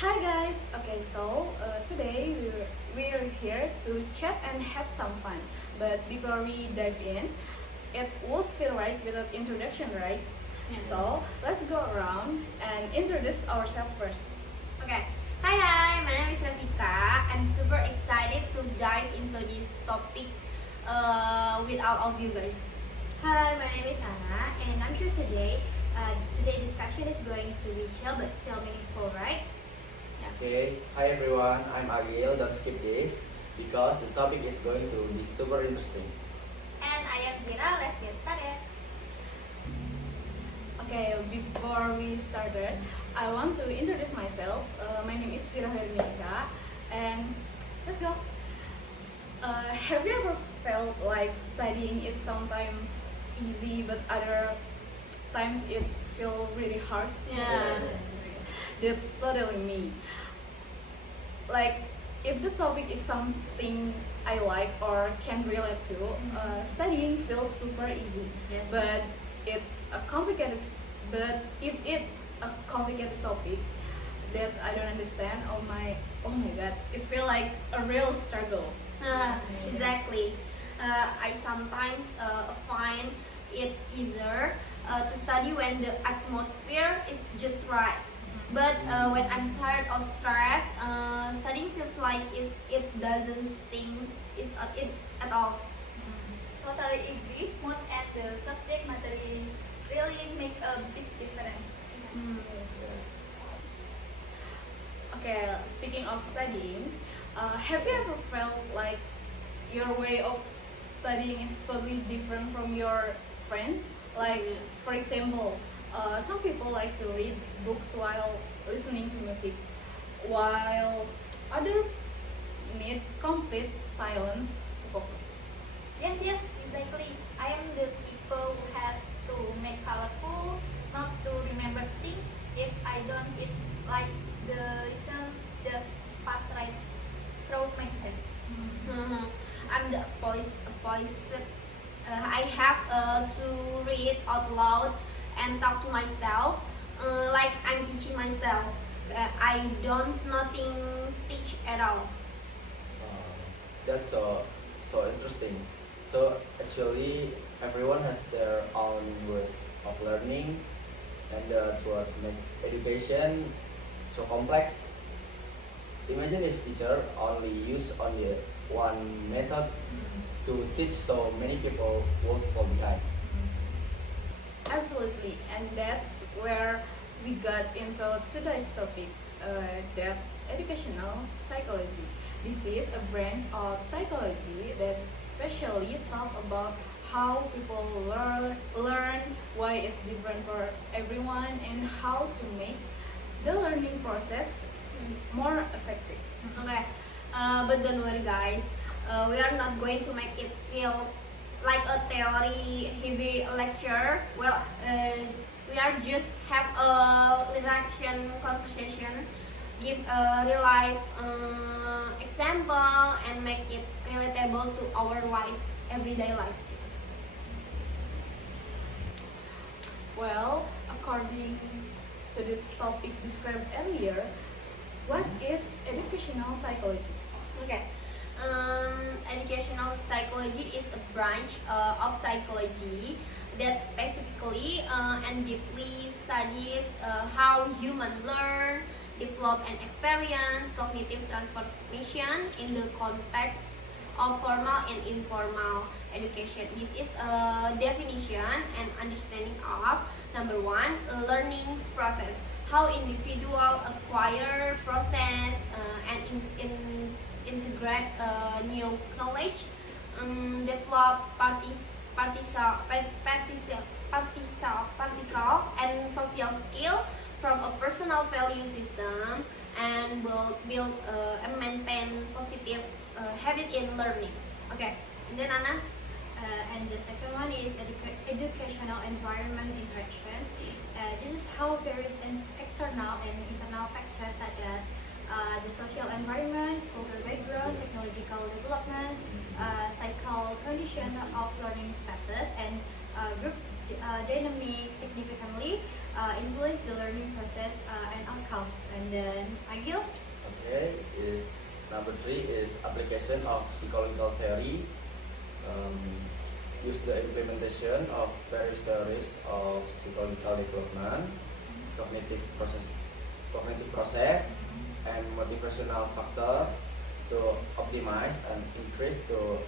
Hi guys. Okay, so today we're here to chat and have some fun. But before we dive in, it would feel right without introduction, right? Yes. So let's go around and introduce ourselves first. Okay. Hi, my name is Rafika. I'm super excited to dive into this topic with all of you guys. Hi, my name is Anna, and I'm sure today's discussion is going to be chill but still meaningful, right? Okay, hi everyone, I'm Agil. Don't skip this because the topic is going to be super interesting. And I am Zira. Let's get started. Okay, before we started, I want to introduce myself. My name is Fira Hermisa, and let's go. Have you ever felt like studying is sometimes easy, but other times it feels really hard? Yeah. That's totally me. Like, if the topic is something I like or can relate to, studying feels super easy. Yes. But it's a complicated. But if it's a complicated topic that I don't understand, oh my god, it feels like a real struggle. Exactly. I sometimes find it easier to study when the atmosphere is just right. But when I'm tired or stressed, studying feels like it doesn't sting it at all. Totally agree. Mood and the subject matter really make a big difference. Okay, speaking of studying, have you ever felt like your way of studying is totally different from your friends? Like, for example, some people like to read books while listening to music, while others need complete silence to focus. Yes, exactly. I am the people who has to make colorful notes to remember things. If I don't, it like the lessons just pass right through my head. Mhm. I'm the opposite. I have to read out loud and talk to myself, like I'm teaching myself. I don't nothing stitch at all. That's so interesting. So actually, everyone has their own ways of learning, and that's what make education so complex. Imagine if teacher only use only one method to teach, so many people would fall behind. Absolutely, and that's where we got into today's topic. That's educational psychology. This is a branch of psychology that specially talk about how people learn, why it's different for everyone, and how to make the learning process more effective. Okay, but don't worry, guys. We are not going to make it feel like a theory heavy lecture. Well, we are just have a relaxation conversation, give a real life example, and make it relatable to our life, everyday life. Well, according to the topic described earlier, what is educational psychology? Okay. Educational psychology is a branch of psychology that specifically and deeply studies how humans learn, develop, and experience cognitive transformation in the context of formal and informal education. This is a definition and understanding of number one, learning process. How individual acquire, process, and integrate new knowledge, develop particle and social skill from a personal value system, and will build and maintain positive habit in learning. Okay, and then Anna. And the second one is educational environment interaction. This is how various external and internal factors such as the social environment, cultural background, technological development, psychological condition of learning spaces, and group dynamics significantly influence the learning process and outcomes. And then Agil. Okay, is number 3 is application of psychological theory. Use the implementation of various theories of psychological development, cognitive process, and motivational factor to optimize and increase the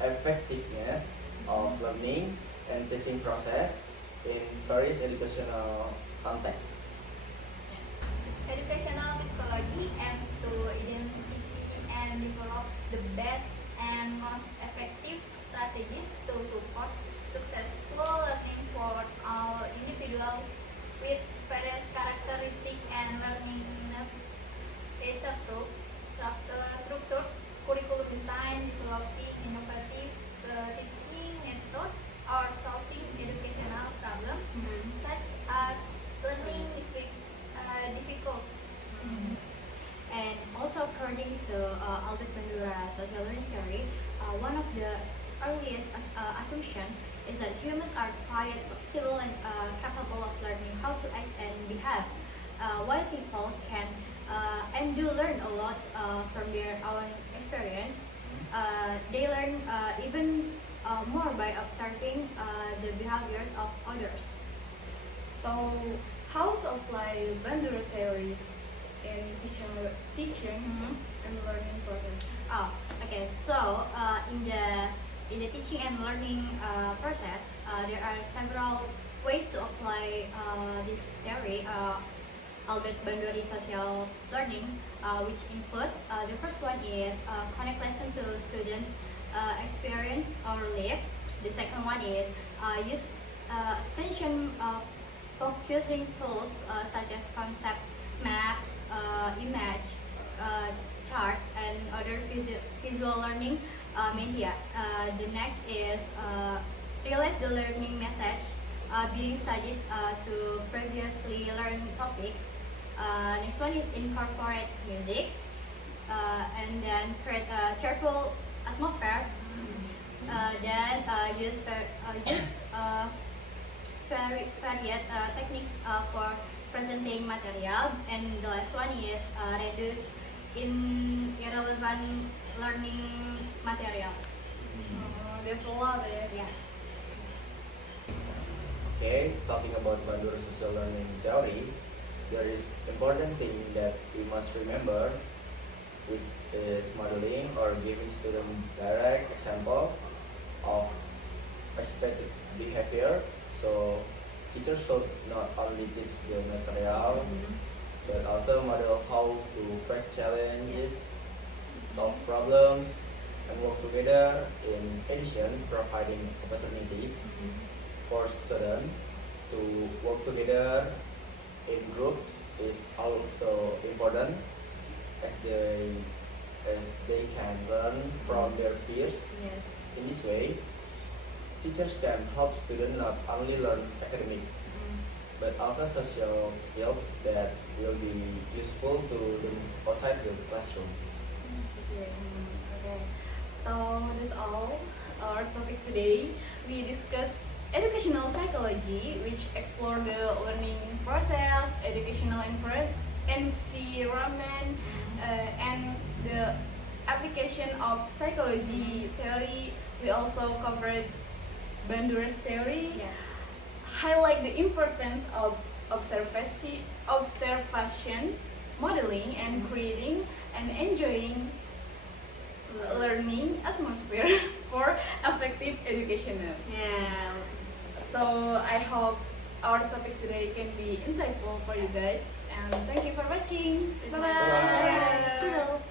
effectiveness of learning and teaching process in various educational contexts. Educational psychology aims to identify and develop the best and most effective strategies to support successful learning for all individuals with various characteristics and learning needs. Data structure, curriculum design, developing innovative teaching methods, or solving educational problems such as learning difficulties. And also according to Albert Bandura social learning theory, one of the earliest assumption is that humans are quite flexible and capable of learning how to act and behave. While people can and do learn a lot from their own experience, they learn even more by observing the behaviors of others. So, how to apply Bandura theories in teaching and learning process? Oh, okay. So in the teaching and learning process, there are several ways to apply this theory, Albert Bandura social learning, which include the first one is connect lesson to students' experience or lives. The second one is use attention focusing tools such as concept maps, image, charts, and other visual learning media. The next is relate the learning message being studied to previously learned topics. Next one is incorporate music, and then create a cheerful atmosphere. Then use varied techniques for presenting material, and the last one is reduce irrelevant learning materials. That's a lot, eh? Yes. Okay, talking about Bandura social learning theory, there is important thing that we must remember, which is modeling or giving student direct example of expected behavior. So teachers should not only teach the material, but also model how to face challenges, solve problems, and work together. In addition, providing opportunities for students to work together in groups is also important, as they can learn from their peers. Yes. In this way, teachers can help students not only learn academic but also social skills that will be useful to them outside the classroom. Okay. So that's all our topic today. We discuss educational psychology, which explore the learning process, educational environment, and the application of psychology theory. We also covered Bandura's theory, Yes. highlight the importance of observation, modeling, and creating an enjoying learning atmosphere for effective education. Yeah. So I hope our topic today can be insightful for you guys, and thank you for watching. Bye bye. Bye-bye. Toodles.